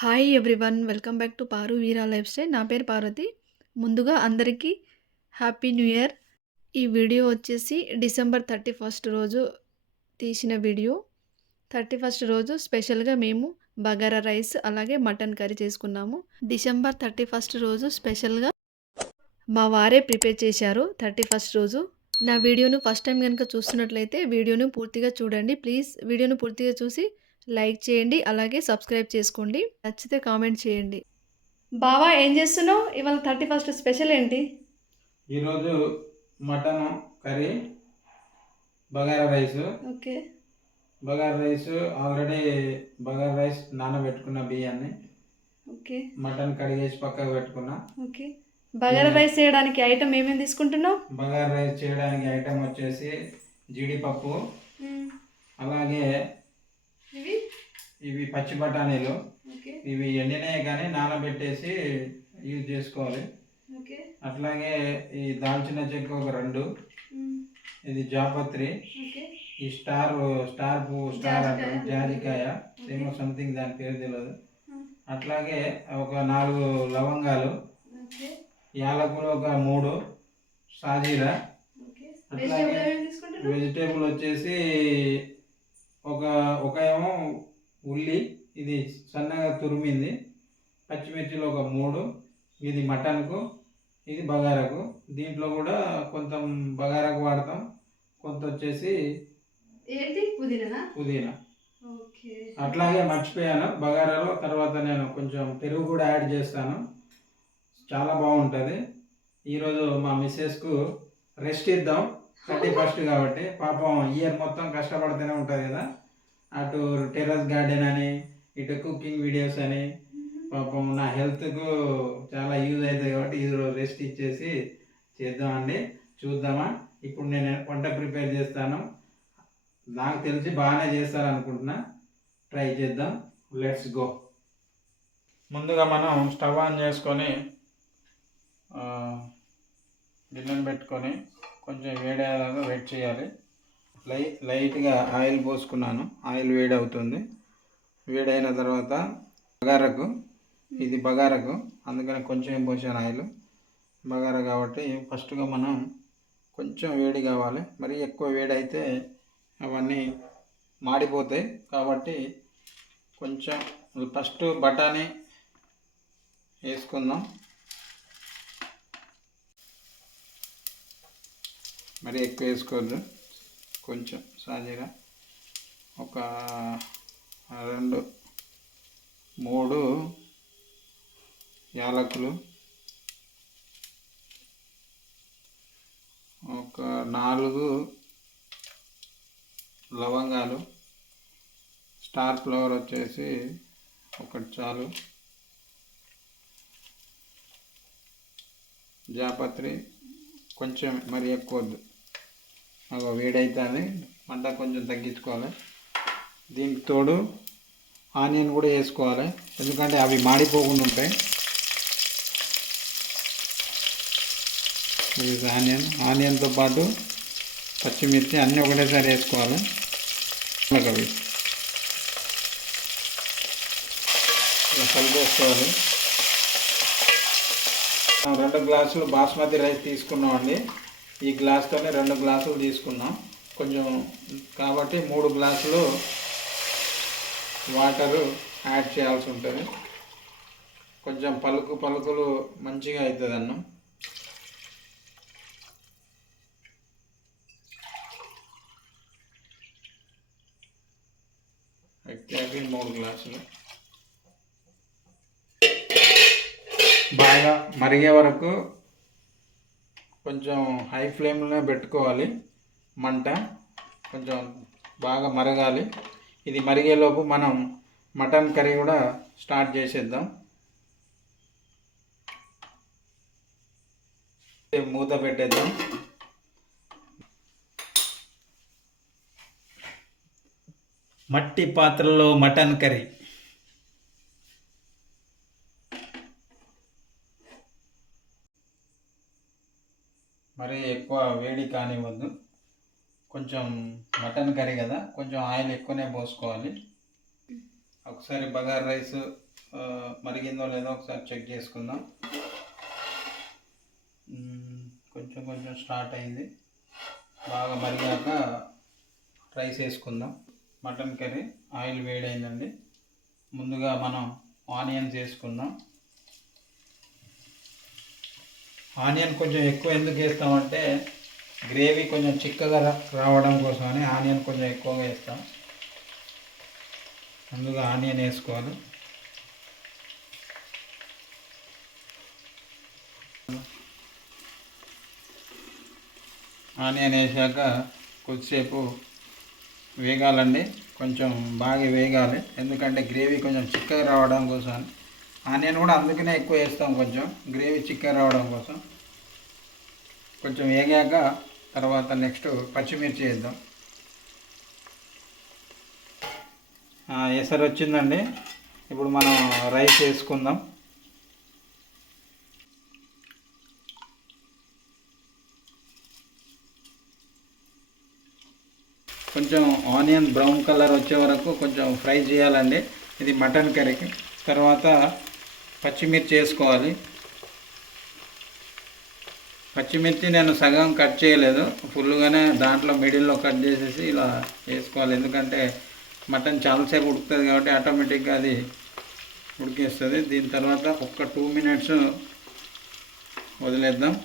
Hi everyone, welcome back to Paru Veera life style. నా పేరు పార్వతి. ముందుగా అందరికీ హ్యాపీ న్యూ ఇయర్. ఈ వీడియో వచ్చేసి డిసెంబర్ 31 రోజు తీసిన వీడియో. 31 రోజు స్పెషల్గా మేము బగారా రైస్ అలాగే మటన్ కర్రీ చేసుకున్నాము. డిసెంబర్ 31 రోజు స్పెషల్గా మా వారే ప్రిపేర్ చేశారు. 31 రోజు నా వీడియోను ఫస్ట్ టైం కనుక చూస్తున్నట్లయితే వీడియోను పూర్తిగా చూడండి. ప్లీజ్ వీడియోను పూర్తిగా చూసి లైక్ చేయండి, అలాగే సబ్స్క్రైబ్ చేసుకోండి. నచ్చితే కామెంట్ చేయండి. బావా, ఏం చేస్తున్నావు? ఇవాళ 31 స్పెషల్ ఏంటి? ఈరోజు mutton curry, bagara rice. Okay. Bagara rice already bagara rice నానబెట్టుకున్న బియ్యాన్ని. ఓకే. మటన్ కడిగేసి పక్కకు పెట్టుకున్నా. ఓకే. బగారా రైస్ చేయడానికి ఐటమ్ ఏమేమి తీసుకుంటున్నావు? బగారా రైస్ చేయడానికి ఐటమ్ వచ్చేసి జీడిపప్పు, అలాగే ఇవి పచ్చి బఠానీలు. ఇవి ఎండినవి కానీ నానబెట్టేసి యూజ్ చేసుకోవాలి. అట్లాగే ఈ దాల్చిన చెక్క ఒక 2, ఇది జాపత్రి, ఈ స్టార్ పువ్వు, స్టార్ అంటారు, జాజికాయ ఏమో సంథింగ్ దాని పేరు తెలియదు. అట్లాగే ఒక 4 లవంగాలు, యాలకులు ఒక 3, సాజీరా. అట్లాగే వెజిటేబుల్ వచ్చేసి ఒక ఏమో ఉల్లి, ఇది సన్నగా తురిమింది, పచ్చిమిర్చిలు ఒక 3, ఇది మటన్కు, ఇది బగారకు. దీంట్లో కూడా కొంత బగారకు వాడతాం, కొంత వచ్చేసి పుదీనా. అట్లాగే మర్చిపోయాను, బగారాలో తర్వాత నేను కొంచెం పెరుగు కూడా యాడ్ చేస్తాను, చాలా బాగుంటుంది. ఈరోజు మా మిస్సెస్కు రెస్ట్ ఇద్దాం, 31 కాబట్టి. పాపం ఇయర్ మొత్తం కష్టపడుతూనే ఉంటుంది కదా, అటు టెర్రస్ గార్డెన్ అని, ఇటు కుకింగ్ వీడియోస్ అని. పాపం నా హెల్త్కు చాలా యూజ్ అవుతుంది కాబట్టి ఈరోజు రెస్ట్ ఇచ్చేసి చేద్దామండి. చూద్దామా? ఇప్పుడు నేను వంట ప్రిపేర్ చేస్తాను, నాకు తెలిసి బాగానే చేస్తారనుకుంటున్నా. ట్రై చేద్దాం, లెట్స్ గో. ముందుగా మనం స్టవ్ ఆన్ చేసుకొని గిన్నెను పెట్టుకొని కొంచెం వేడేదాకా వెయిట్ చేయాలి. లైట్గా ఆయిల్ పోసుకున్నాను, ఆయిల్ వేడి అవుతుంది. వేడైన తర్వాత బగారకు, ఇది బగారకు, అందుకని కొంచెం పోసాను ఆయిల్. బగారా కాబట్టి ఫస్ట్గా మనం కొంచెం వేడి కావాలి, మరి ఎక్కువ వేడి అయితే అవన్నీ మాడిపోతాయి. కాబట్టి కొంచెం ఫస్ట్ బఠానీ వేసుకుందాం, మరి ఎక్కువ వేసుకోవద్దు. కొంచెం సాజీరా ఒక 2, 3 యాలకులు, ఒక 4 లవంగాలు, స్టార్ ఫ్లవర్ వచ్చేసి 1 చాలు, జాపత్రి కొంచెం మరి ఎక్కువ వద్దు, మాకు వేడైతుంది, మంట కొంచెం తగ్గించుకోవాలి. దీనికి తోడు ఆనియన్ కూడా వేసుకోవాలి, ఎందుకంటే అవి మాడిపోకుండా ఉంటాయి. ఇది ఆనియన్తో పాటు పచ్చిమిర్చి అన్నీ ఒకటేసారి వేసుకోవాలి. అవి కలిపేసుకోవాలి. 2 గ్లాసులు బాస్మతి రైస్ తీసుకున్నామండి. ఈ గ్లాస్తోనే 2 గ్లాసులు తీసుకున్నాం కొంచెం కాబట్టి 3 గ్లాసులు వాటరు యాడ్ చేయాల్సి ఉంటుంది. కొంచెం పలుకులు మంచిగా అవుతుంది అన్నం. ఎగ్జాక్ట్లీ 3 గ్లాసులు. బాగా మరిగే వరకు కొంచెం హై ఫ్లేమ్లోనే పెట్టుకోవాలి, మంట కొంచెం బాగా మరగాలి. ఇది మరిగేలోపు మనం మటన్ కర్రీ కూడా స్టార్ట్ చేసేద్దాం. మూత పెట్టేద్దాం. మట్టి పాత్రలో మటన్ కర్రీ. మరి ఎక్కువ వేడి కానివ్వద్దు, కొంచెం మటన్ కర్రీ కదా, కొంచెం ఆయిల్ ఎక్కువనే పోసుకోవాలి. ఒకసారి బగారా రైస్ మరిగిందో లేదో ఒకసారి చెక్ చేసుకుందాం. కొంచెం కొంచెం స్టార్ట్ అయింది. బాగా మరిగాక రైస్ వేసుకుందాం. మటన్ కర్రీ ఆయిల్ వేడైందండి. ముందుగా మనం ఆనియన్స్ వేసుకుందాం. ఆనియన్ కొంచెం ఎక్కువ ఎందుకు వేస్తామంటే గ్రేవీ కొంచెం చిక్కగా రావడం కోసమని ఆనియన్ కొంచెం ఎక్కువగా వేస్తాం. ముందుగా ఆనియన్ వేసుకోవాలి. ఆనియన్ వేసాక కొద్దిసేపు వేగాలండి. కొంచెం బాగా వేగాలి, ఎందుకంటే గ్రేవీ కొంచెం చిక్కగా రావడం కోసం. ఆనియన్ కూడా అందుకనే ఎక్కువ వేస్తాం, కొంచెం గ్రేవీ చిక్కగా రావడం కోసం. కొంచెం వేగాక తర్వాత నెక్స్ట్ పచ్చిమిర్చి వేద్దాం. ఎసరు వచ్చిందండి. ఇప్పుడు మనం రైస్ వేసుకుందాం. కొంచెం ఆనియన్ బ్రౌన్ కలర్ వచ్చే వరకు కొంచెం ఫ్రై చేయాలండి, ఇది మటన్ కర్రీకి. తర్వాత పచ్చిమిర్చి వేసుకోవాలి. పచ్చిమిర్చి నేను సగం కట్ చేయలేదు, ఫుల్గానే దాంట్లో మిడిల్లో కట్ చేసేసి ఇలా వేసుకోవాలి. ఎందుకంటే మటన్ చాలాసేపు ఉడుకుతుంది కాబట్టి ఆటోమేటిక్గా అది ఉడికేస్తుంది. దీని తర్వాత ఒక్క 2 minutes వదిలేద్దాం.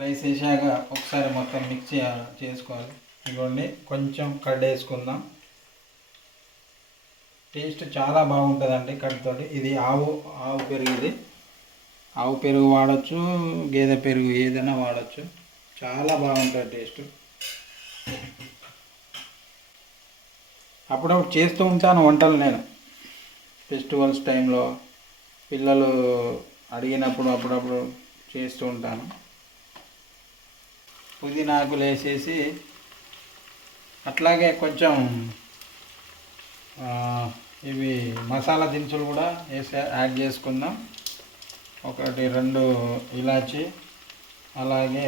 రైస్ వేసాక ఒకసారి మొత్తం మిక్స్ చేసుకోవాలి. ఇదిగోండి, కొంచెం కర్డ్ వేసుకుందాం. టేస్ట్ చాలా బాగుంటుందండి కర్డ్తోటి. ఇది ఆవు పెరుగు. ఇది ఆవు పెరుగు వాడచ్చు, గేదె పెరుగు ఏదైనా వాడచ్చు. చాలా బాగుంటుంది టేస్ట్. అప్పుడప్పుడు చేస్తూ ఉంటాను వంటలు నేను. ఫెస్టివల్స్ టైంలో పిల్లలు అడిగినప్పుడు అప్పుడప్పుడు చేస్తూ ఉంటాను. పుదీనాకులు వేసేసి అట్లాగే కొంచెం ఇవి మసాలా దినుసులు కూడా యాడ్ చేసుకుందాం. 1-2 ఇలాచి, అలాగే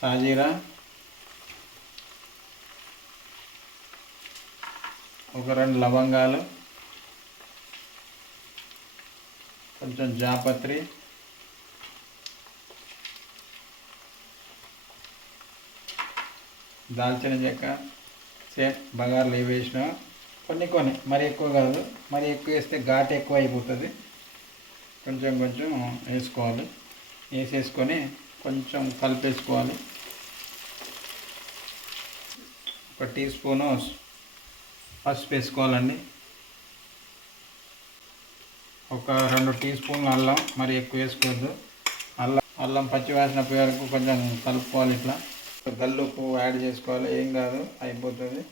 సాజీరా, 1-2 లవంగాలు, కొంచెం జాపత్రి, దాల్చిన చెక్క, సేమ్ బగార్లు ఏవి వేసినా కొన్ని మరి ఎక్కువ కాదు. మరి ఎక్కువ వేస్తే ఘాటు ఎక్కువ అయిపోతుంది. కొంచెం కొంచెం వేసుకోవాలి. వేసేసుకొని కొంచెం కలిపేసుకోవాలి. 1 టీ స్పూను పసుపు వేసుకోవాలండి. 2 టీ స్పూన్లు అల్లం, మరి ఎక్కువ వేసుకోవద్దు. అల్లం పచ్చివాసన పోయే వరకు కొంచెం కలుపుకోవాలి. ఇట్లా గల్లుప్పు యాడ్ చేసుకోవాలి, ఏం కాదు, అయిపోతుంది.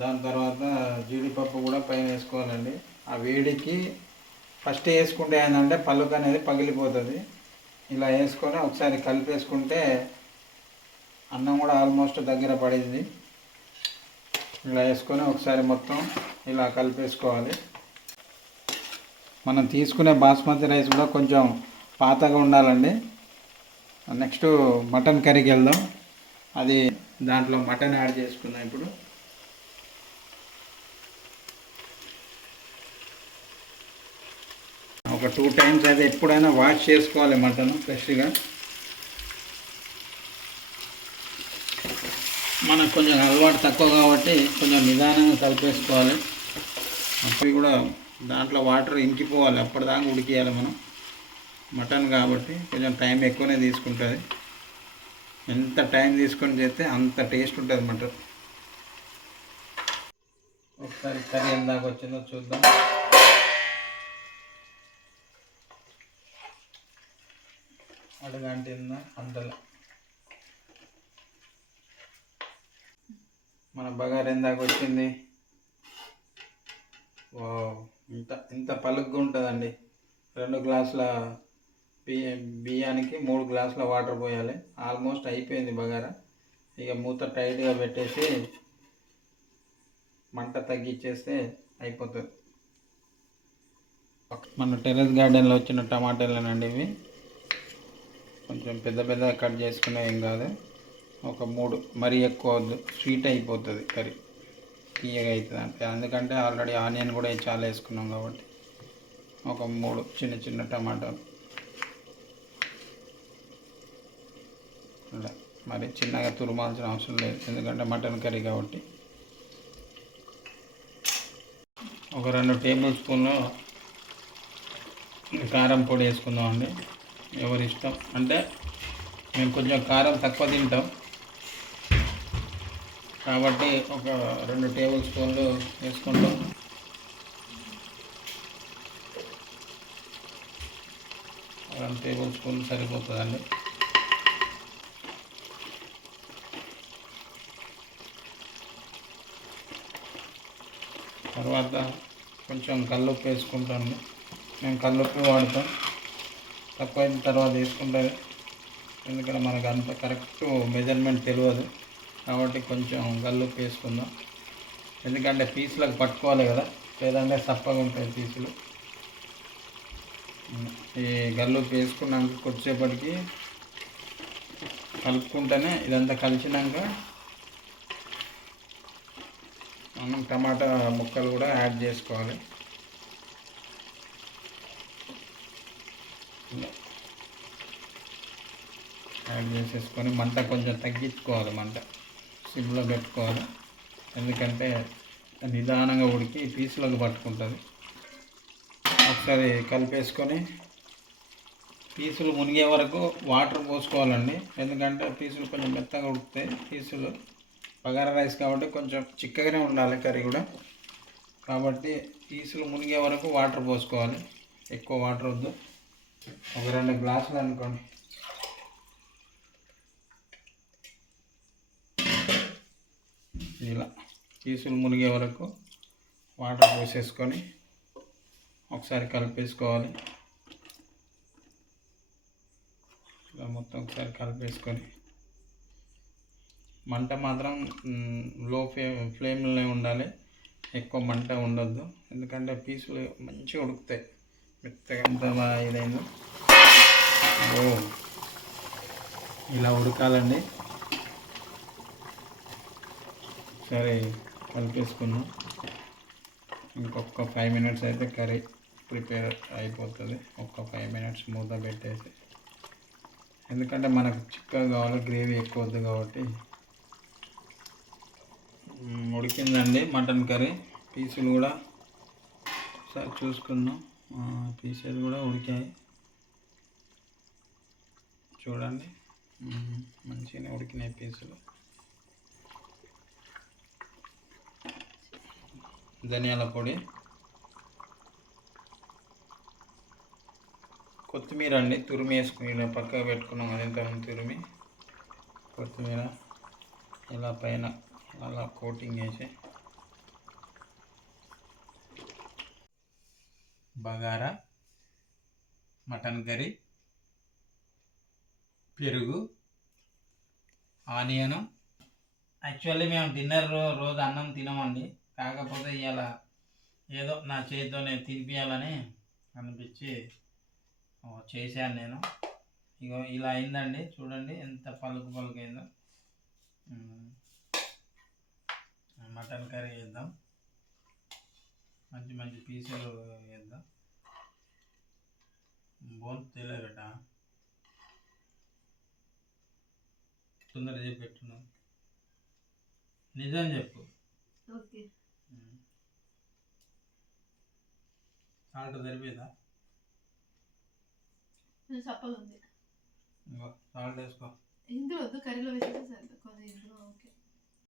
దాని తర్వాత జీడిపప్పు కూడా పైన వేసుకోవాలండి. ఆ వేడికి ఫస్ట్ వేసుకుంటే ఏంటంటే పలుకు అనేది పగిలిపోతుంది. ఇలా వేసుకొని ఒకసారి కలిపేసుకుంటే అన్నం కూడా ఆల్మోస్ట్ దగ్గర పడింది. ఇలా వేసుకొని ఒకసారి మొత్తం ఇలా కలిపేసుకోవాలి. మనం తీసుకునే బాస్మతి రైస్ కూడా కొంచెం పాతగా ఉండాలండి. నెక్స్ట్ మటన్ కర్రీకి వెళ్దాం. అది దాంట్లో మటన్ యాడ్ చేసుకుందాం. ఇప్పుడు ఒక 2 times అయితే ఎప్పుడైనా వాష్ చేసుకోవాలి మటన్ ఫ్రెష్గా. మనకు కొంచెం అలవాటు తక్కువ కాబట్టి కొంచెం నిదానంగా కలిపేసుకోవాలి. అప్పుడు కూడా దాంట్లో వాటర్ ఇంకిపోవాలి, అప్పటిదాకా ఉడికియాలి మనం. మటన్ కాబట్టి కొంచెం టైం ఎక్కువనే తీసుకుంటుంది. ఎంత టైం తీసుకొని చేస్తే అంత టేస్ట్ ఉంటుంది మటన్. ఒకసారి కర్రీ ఎందాక వచ్చిందో చూద్దాం. అడుగంటిందా అంతలో మన బగారు ఎందాక వచ్చింది. ఇంత పలుగ్గా ఉంటుందండి. 2 గ్లాసుల బియ్యానికి 3 గ్లాసుల వాటర్ పోయాలి. ఆల్మోస్ట్ అయిపోయింది బగారా. ఇక మూత టైట్గా పెట్టేసి మంట తగ్గించేస్తే అయిపోతుంది. మన టెర్రస్ గార్డెన్లో వచ్చిన టమాటాలేనండి ఇవి. కొంచెం పెద్ద కట్ చేసుకునే ఏం కాదు. ఒక 3, మరీ ఎక్కువ వద్దు, స్వీట్ అయిపోతుంది కర్రీ, తీయగా అవుతుంది అంటే. అందుకంటే ఆల్రెడీ ఆనియన్ కూడా చాలా వేసుకున్నాం కాబట్టి ఒక 3 చిన్న చిన్న టమాటాలు, అలా మరి చిన్నగా తురుమాల్సిన అవసరం లేదు, ఎందుకంటే మటన్ కర్రీ కాబట్టి. ఒక 2 టేబుల్ స్పూన్లు కారం పొడి వేసుకుందామండి. ఎవరి ఇష్టం, అంటే మేము కొంచెం కారం తక్కువ తింటాం కాబట్టి ఒక 2 టేబుల్ స్పూన్లు వేసుకుంటాం. 2 టేబుల్ స్పూన్లు సరిపోతుందండి. తర్వాత కొంచెం కల్లుప్పు వేసుకుంటాను. మేము కల్లుప్పు వాడతాం, తక్కువైన తర్వాత వేసుకుంటుంది, ఎందుకంటే మనకు అంత కరెక్ట్ మెజర్మెంట్ తెలియదు కాబట్టి కొంచెం కల్లుప్పు వేసుకుందాం. ఎందుకంటే పీసులకు పట్టుకోవాలి కదా, లేదంటే సప్పగా ఉంటాయి పీసులు. ఈ గల్లుప్పు వేసుకున్నాక కొద్దిసేపటికి కలుపుకుంటేనే ఇదంతా కలిసినాక మనం టమాటా ముక్కలు కూడా యాడ్ చేసుకోవాలి. యాడ్ చేసేసుకొని మంట కొంచెం తగ్గించుకోవాలి, మంట సిమ్లో పెట్టుకోవాలి, ఎందుకంటే నిదానంగా ఉడికి పీసులకు పట్టుకుంటుంది. ఒకసారి కలిపేసుకొని పీసులు మునిగే వరకు వాటర్ పోసుకోవాలండి, ఎందుకంటే పీసులు కొంచెం మెత్తగా ఉడుకుతాయి. పీసులు బగారా రైస్ కాబట్టి కొంచెం చిక్కగానే ఉండాలి కర్రీ కూడా, కాబట్టి పీసులు మునిగే వరకు వాటర్ పోసుకోవాలి. ఎక్కువ వాటర్ వద్దు, ఒక 2 గ్లాసులు అనుకోండి. ఇలా పీసులు మునిగే వరకు వాటర్ పోసేసుకొని ఒకసారి కలిపేసుకోవాలి. ఇలా మొత్తం ఒకసారి కలిపేసుకొని మంట మాత్రం లో ఫ్లేమ్లోనే ఉండాలి, ఎక్కువ మంట ఉండొద్దు, ఎందుకంటే పీసులు మంచిగా ఉడుకుతాయి. మెత్తగా ఎంత ఇదైందో ఇలా ఉడకాలండి. సరే కలిపేసుకున్నాం, ఇంకొక 5 మినిట్స్ అయితే కర్రీ ప్రిపేర్ అయిపోతుంది. ఒక 5 మినిట్స్ మూత పెట్టేసి, ఎందుకంటే మనకు చిక్కగా కావాలి, గ్రేవీ ఎక్కువ వద్దు కాబట్టి. ఉడికిందండి మటన్ కర్రీ. పీసులు కూడా ఒకసారి చూసుకుందాం, పీసులు కూడా ఉడికాయి చూడండి, మంచిగానే ఉడికినాయి పీసులు. ధనియాల పొడి, కొత్తిమీర అండి తురిమి వేసుకుని పక్కకు పెట్టుకున్నాం కదా, ఇంతకుముందు తురిమి కొత్తిమీర ఇలా పైన అలా కోటింగ్ వేసి, బగారా మటన్ కర్రీ, పెరుగు, ఆనియను. యాక్చువల్లీ మేము డిన్నర్ రోజు అన్నం తినమండి, కాకపోతే ఇవాళ ఏదో నా చేతితోనే తినిపించాలని అనిపించి చేశాను నేను. ఇగో ఇలా అయిందండి, చూడండి ఎంత పలుకు పలుకు అయిందో. మటన్ కర్రీ వేద్దాం, మంచి మంచి పీసులు వేద్దాం. బోన్ తెలియబెట్ట తొందర చెప్పి పెట్టున్నాం, నిజం చెప్పు. ఓకే, సాల్ట్ సరిపోయిందా? సప్పగా ఉంది, సాల్ట్ వేసుకో. ఇందులో వద్దు, కర్రీలో వేసేసి ఇందులో ఓకే.